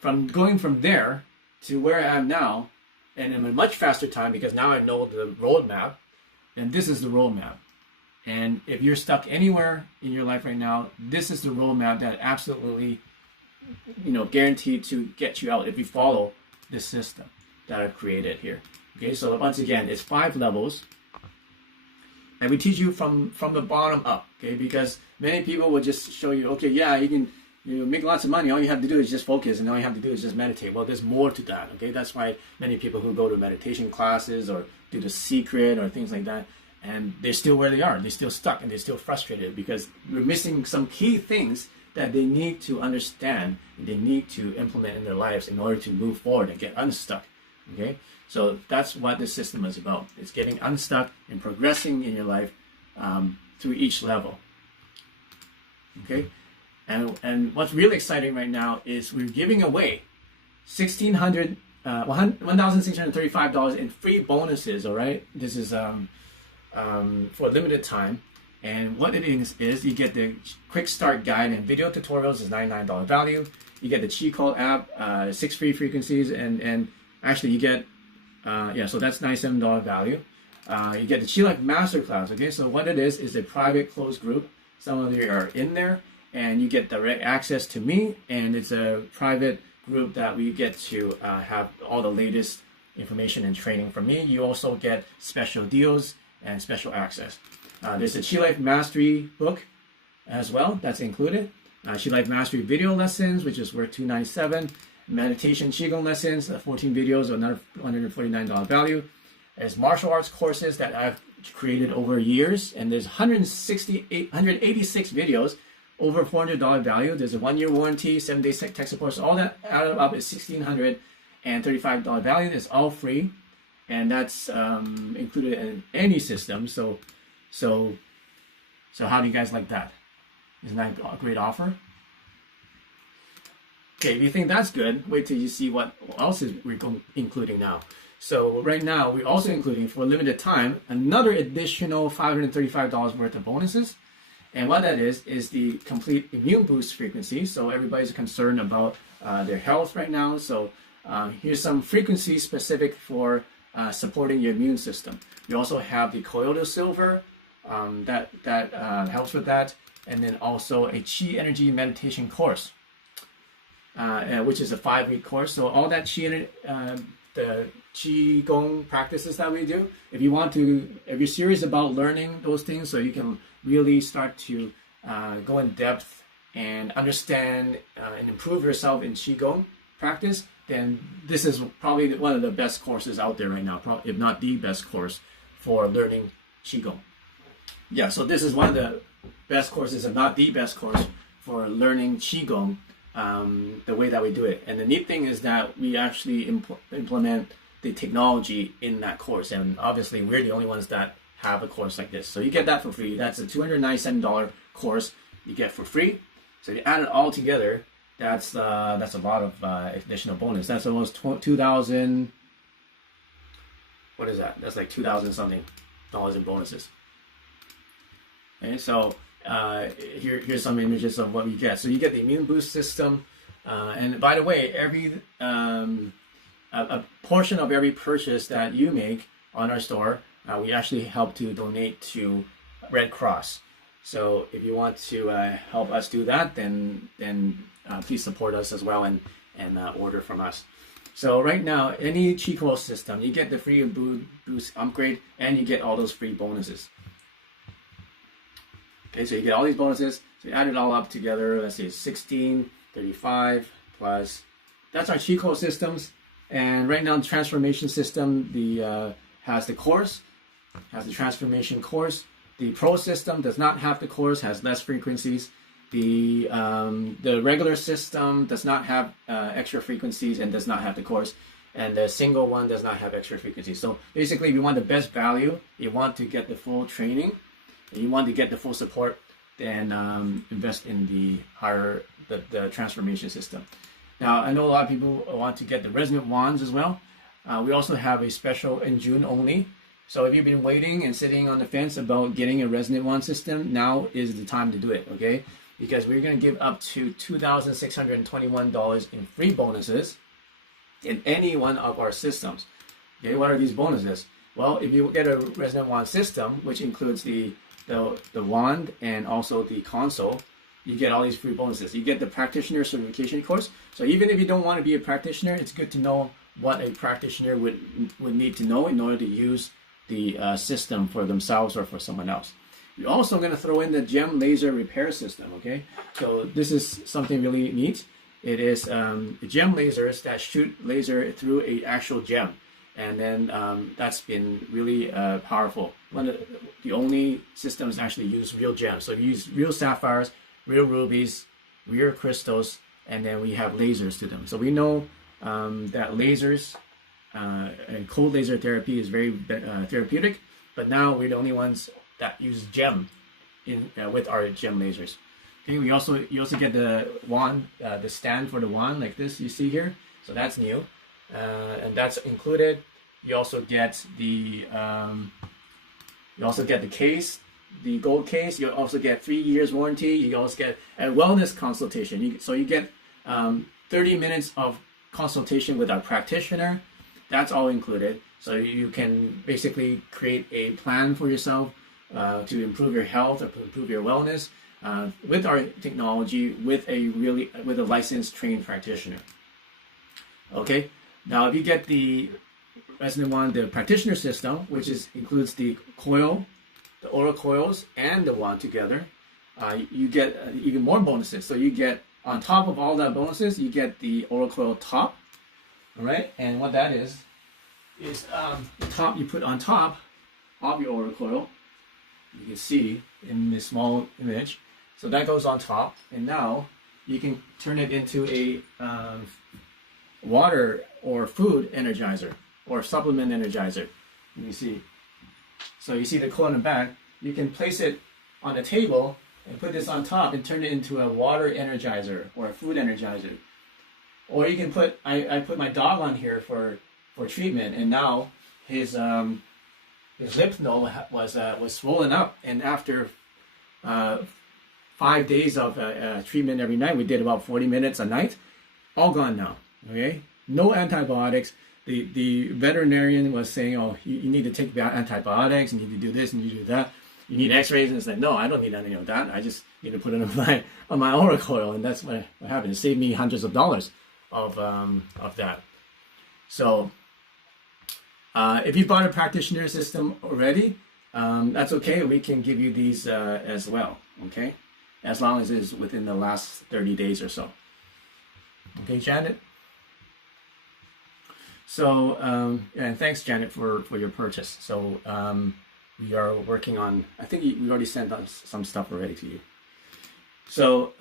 From going from there to where I am now, and in a much faster time, because now I know the roadmap, and this is the roadmap. And if you're stuck anywhere in your life right now, this is the roadmap that absolutely, guaranteed to get you out if you follow this system that I've created here. Okay, so once again, it's 5 levels. And we teach you from the bottom up, okay? Because many people will just show you, okay, yeah, you can make lots of money. All you have to do is just focus, and all you have to do is just meditate. Well, there's more to that, okay? That's why many people who go to meditation classes or do The Secret or things like that, and they're still where they are. They're still stuck, and they're still frustrated because we're missing some key things that they need to understand and they need to implement in their lives in order to move forward and get unstuck, okay? So that's what this system is about. It's getting unstuck and progressing in your life through each level. Okay, and what's really exciting right now is we're giving away $1,635 in free bonuses. All right, this is for a limited time. And what it is you get the quick start guide and video tutorials is $99 value. You get the cheat code app, 6 free frequencies, and actually you get so that's $97 value. You get the Chi Life Masterclass. Okay, so what it is a private closed group. Some of you are in there, and you get direct access to me, and it's a private group that we get to have all the latest information and training from me. You also get special deals and special access. There's a Chi Life Mastery book as well that's included. Chi Life Mastery video lessons, which is worth $297. Meditation Qigong lessons, 14 videos, another $149 value. There's martial arts courses that I've created over years, and there's 186 videos, over $400 value. There's a 1-year warranty, 7-day tech support. So all that added up is $1,635 value. It's all free, and that's included in any system. So how do you guys like that? Isn't that a great offer? Okay, if you think that's good, wait till you see what else we're including now. So right now, we're also including, for a limited time, another additional $535 worth of bonuses. And what that is the complete immune boost frequency. So everybody's concerned about their health right now. So here's some frequencies specific for supporting your immune system. We also have the colloidal silver that helps with that. And then also a Qi Energy meditation course. Which is a 5-week course. So all that the Qigong practices that we do, if you're serious about learning those things so you can really start to go in depth and understand and improve yourself in Qigong practice, then this is probably one of the best courses out there right now, if not the best course for learning Qigong. Yeah, so this is one of the best courses, if not the best course for learning Qigong. The way that we do it. And the neat thing is that we actually implement the technology in that course, and obviously we're the only ones that have a course like this. So you get that for free. That's a $297 course you get for free. So if you add it all together, that's a lot of additional bonus. That's almost 2,000. What is that? That's like 2,000 something dollars in bonuses. Okay, so here's some images of what we get. So you get the immune boost system, and by the way, every a portion of every purchase that you make on our store, we actually help to donate to Red Cross. So if you want to help us do that, then please support us as well and order from us. So right now, any Qigong system, you get the free boost upgrade, and you get all those free bonuses. Okay, so you get all these bonuses. So you add it all up together. Let's say 16, 35 plus. That's our Qigong systems. And right now, the transformation system has the course, has the transformation course. The Pro system does not have the course, has less frequencies. The regular system does not have extra frequencies and does not have the course. And the single one does not have extra frequencies. So basically, if you want the best value, you want to get the full training, and you want to get the full support, then invest in the transformation system. Now, I know a lot of people want to get the Resonant wands as well. We also have a special in June only. So if you've been waiting and sitting on the fence about getting a Resonant wand system, now is the time to do it, okay? because we're going to give up to $2,621 in free bonuses in any one of our systems. Okay, what are these bonuses? Well, if you get a Resonant Wand system, which includes the wand and also the console, you get all these free bonuses. You get the practitioner certification course. So even if you don't want to be a practitioner, it's good to know what a practitioner would need to know in order to use the system for themselves or for someone else. You're also going to throw in the gem laser repair system, okay? So this is something really neat. It is gem lasers that shoot laser through an actual gem. And then that's been really powerful. One of the only systems actually use real gems. So you use real sapphires, real rubies, real crystals, and then we have lasers to them. So we know that lasers and cold laser therapy is very therapeutic, but now we're the only ones that use gem with our gem lasers. Okay, you also get the wand, the stand for the wand like this you see here. So that's new, and that's included. You also get the case, the gold case. You also get 3 years warranty. You also get a wellness consultation. So you get 30 minutes of consultation with our practitioner. That's all included. So you can basically create a plan for yourself to improve your health or to improve your wellness with our technology, with a licensed trained practitioner. Okay. Now, if you get the Resonant Wand, the practitioner system, which includes the coil, the aura coils, and the wand together, you get even more bonuses. So you get, on top of all that bonuses, you get the aura coil top. All right, and what that is the top you put on top of your aura coil. You can see in this small image. So that goes on top, and now you can turn it into a water or food energizer or supplement energizer. You see. So you see the coil in the back. You can place it on a table and put this on top and turn it into a water energizer or a food energizer. Or you can put, I put my dog on here for treatment, and now his lymph node was swollen up, and after 5 days of treatment every night, we did about 40 minutes a night, all gone now. Okay, no antibiotics. The veterinarian was saying, oh, you need to take antibiotics, you need to do this, and you do that. You need x-rays, and it's like, no, I don't need any of that. I just need to put it on my aura coil, and that's what happened. It saved me hundreds of dollars of that. So if you bought a practitioner system already, that's okay. We can give you these as well, okay? As long as it's within the last 30 days or so. Okay, Janet? So, and thanks, Janet, for your purchase. So we are working on, I think we already sent us some stuff already to you. So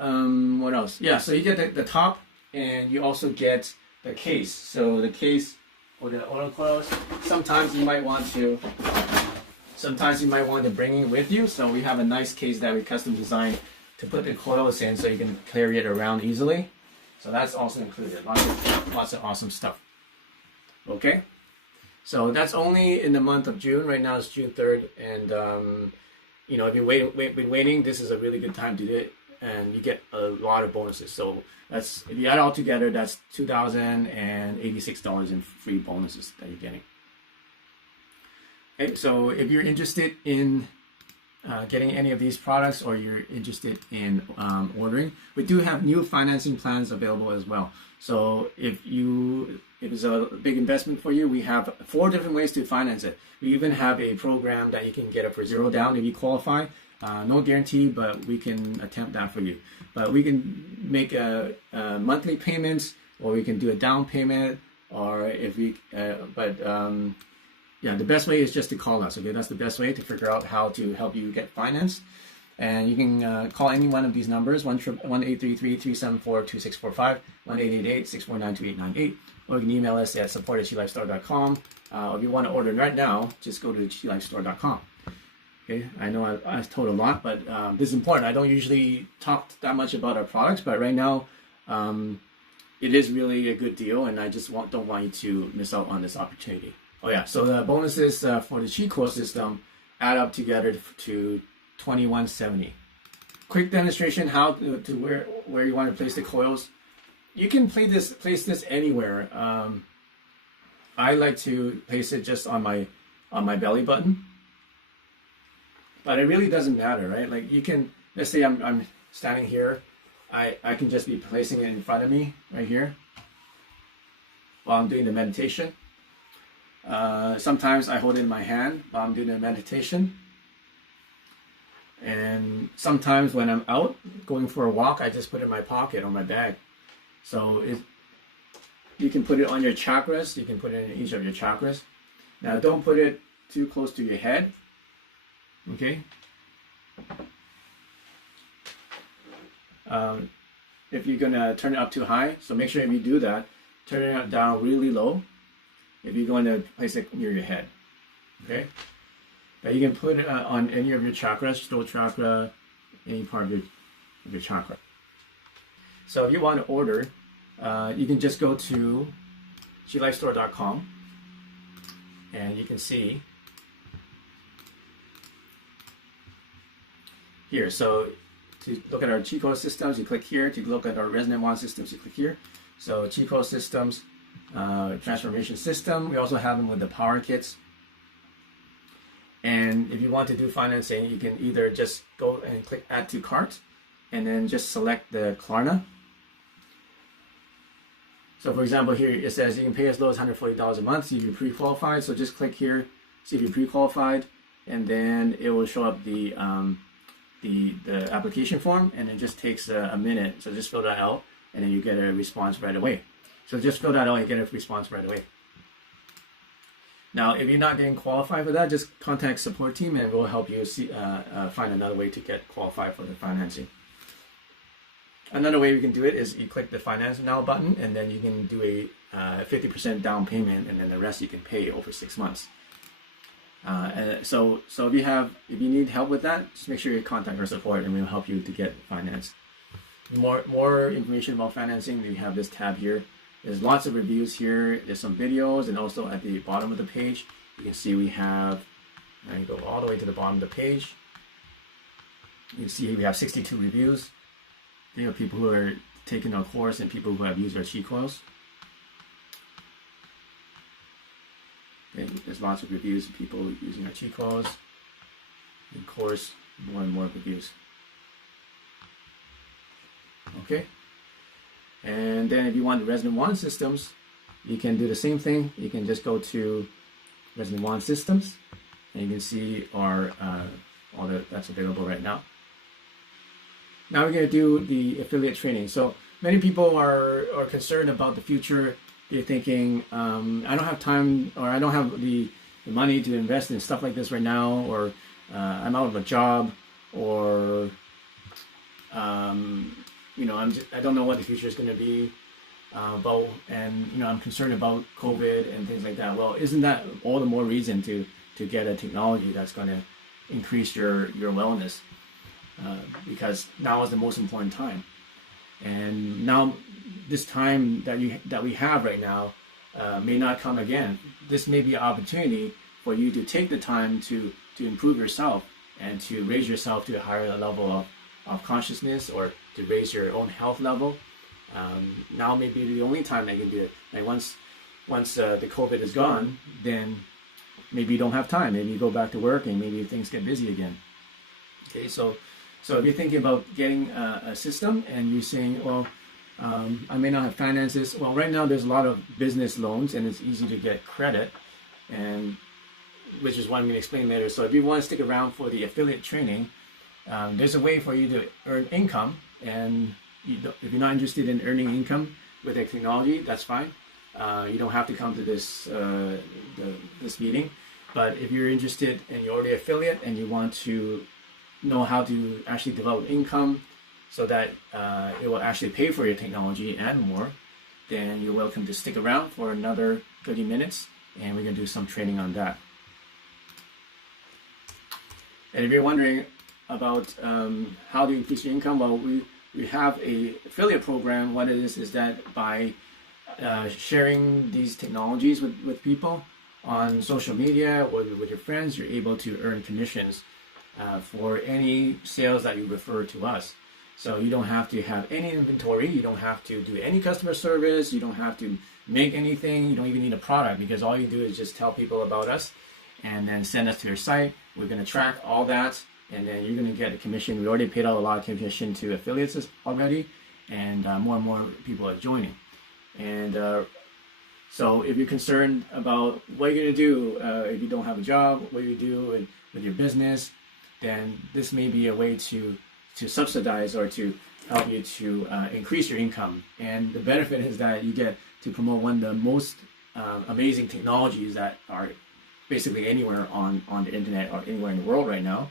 what else? Yeah, so you get the top, and you also get the case. So the case for the oil coils, sometimes you might want to bring it with you. So we have a nice case that we custom designed to put the coils in so you can carry it around easily. So that's also included. Lots of awesome stuff. Okay, so that's only in the month of June. Right now it's June 3rd, and you know, if you've been waiting, this is a really good time to do it, and you get a lot of bonuses. So that's, if you add all together, that's $2,086 in free bonuses that you're getting. Okay, so if you're interested in getting any of these products, or you're interested in ordering, we do have new financing plans available as well. So if it's a big investment for you, we have 4 different ways to finance it. We even have a program that you can get it for $0 down if you qualify. No guarantee, but we can attempt that for you. But we can make monthly payments, or we can do a down payment, or if we, yeah, the best way is just to call us. Okay, that's the best way to figure out how to help you get financed. And you can call any one of these numbers, 1-833-374-2645, 1-888-649-2898, or you can email us at support@qlifestore.com. Or if you want to order right now, just go to qlifestore.com. Okay, I know I told a lot, but this is important. I don't usually talk that much about our products, but right now it is really a good deal, and I just don't want you to miss out on this opportunity. Oh yeah, so the bonuses for the cheat code system add up together to $21.70. quick demonstration how to where you want to place the coils. You can place this anywhere. I like to place it just on my belly button, but it really doesn't matter, right? Like you can, let's say I'm standing here, I can just be placing it in front of me right here while I'm doing the meditation. Sometimes I hold it in my hand while I'm doing the meditation. And sometimes when I'm out going for a walk, I just put it in my pocket or my bag. So you can put it on your chakras. You can put it in each of your chakras. Now don't put it too close to your head. Okay. If you're gonna turn it up too high, so make sure if you do that, turn it down really low. If you're going to place it near your head, okay. Now you can put it on any of your chakras, throat chakra, any part of your chakra. So if you want to order, you can just go to glifestore.com and you can see here. So to look at our Chico systems, you click here. To look at our Resonant Wand systems, you click here. So Chico systems, transformation system. We also have them with the power kits. And if you want to do financing, you can either just go and click add to cart and then just select the Klarna. So for example, here it says you can pay as low as $140 a month if you're pre-qualified. So just click here, see if you're pre-qualified, and then it will show up the application form, and it just takes a minute. So just fill that out, and then you get a response right away. So just fill that out and get a response right away. Now, if you're not getting qualified for that, just contact support team and we'll help you find another way to get qualified for the financing. Another way we can do it is you click the Finance Now button, and then you can do a 50% down payment, and then the rest you can pay over 6 months. So if you need help with that, just make sure you contact our support, and we'll help you to get financed. More information about financing, we have this tab here. There's lots of reviews here. There's some videos, and also at the bottom of the page, you can see we have, and you go all the way to the bottom of the page. You can see we have 62 reviews. There are people who are taking our course and people who have used our chi coils. Okay, there's lots of reviews of people using our chi coils. Of course, more and more reviews. Okay. And then if you want Resonant Wand systems, you can do the same thing. You can just go to Resonant Wand systems, and you can see our all that's available right now. Now we're going to do the affiliate training. So many people are concerned about the future. They're thinking, I don't have time, or I don't have the money to invest in stuff like this right now, or I'm out of a job, or I don't know what the future is going to be, and I'm concerned about COVID and things like that. Well, isn't that all the more reason to get a technology that's going to increase your wellness? Because now is the most important time, and now this time that we have right now may not come again. This may be an opportunity for you to take the time to improve yourself and to raise yourself to a higher level of consciousness, or to raise your own health level. Now may be the only time they can do it. Like once the COVID is gone, then maybe you don't have time. Maybe you go back to work, and maybe things get busy again. Okay, so if you're thinking about getting a system, and you're saying, well, I may not have finances. Well, right now there's a lot of business loans, and it's easy to get credit, and which is what I'm going to explain later. So if you want to stick around for the affiliate training, there's a way for you to earn income, and if you're not interested in earning income with the technology, that's fine. You don't have to come to this meeting. But if you're interested and you're already affiliate and you want to know how to actually develop income so that it will actually pay for your technology and more, then you're welcome to stick around for another 30 minutes, and we're going to do some training on that. And if you're wondering about how to increase your income, well, we have a affiliate program. What it is that by sharing these technologies with people on social media or with your friends, you're able to earn commissions for any sales that you refer to us. So you don't have to have any inventory, you don't have to do any customer service, you don't have to make anything, you don't even need a product, because all you do is just tell people about us and then send us to your site. We're going to track all that, and then you're going to get a commission. We already paid out a lot of commission to affiliates already, and more people are joining. And so if you're concerned about what you're going to do if you don't have a job, what you do with your business, then this may be a way to subsidize or to help you to increase your income. And the benefit is that you get to promote one of the most amazing technologies that are basically anywhere on the internet or anywhere in the world right now,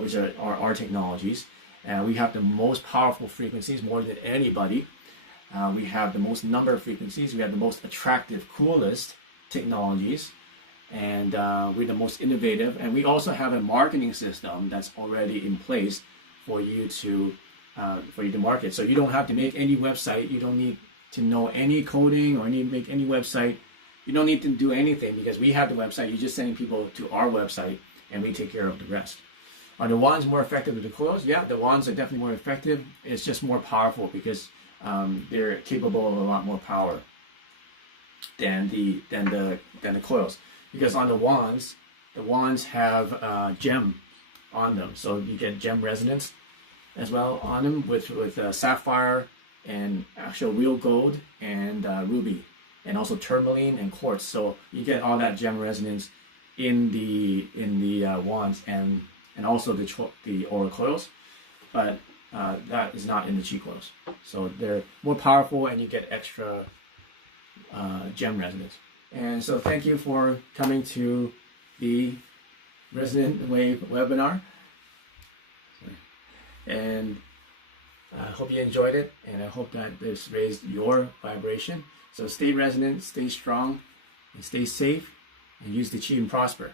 which are our technologies. We have the most powerful frequencies, more than anybody. We have the most number of frequencies. We have the most attractive, coolest technologies, and we're the most innovative. And we also have a marketing system that's already in place for you to market. So you don't have to make any website. You don't need to know any coding or need to make any website. You don't need to do anything, because we have the website. You're just sending people to our website, and we take care of the rest. Are the wands more effective than the coils? Yeah, the wands are definitely more effective. It's just more powerful because they're capable of a lot more power than the coils. Because on the wands have gem on them, so you get gem resonance as well on them with sapphire and actual real gold and ruby, and also tourmaline and quartz. So you get all that gem resonance in the wands and also the aura coils, but that is not in the chi coils. So they're more powerful, and you get extra gem resonance. And so thank you for coming to the Resonant Wave webinar. And I hope you enjoyed it, and I hope that this raised your vibration. So stay resonant, stay strong, and stay safe, and use the chi and prosper.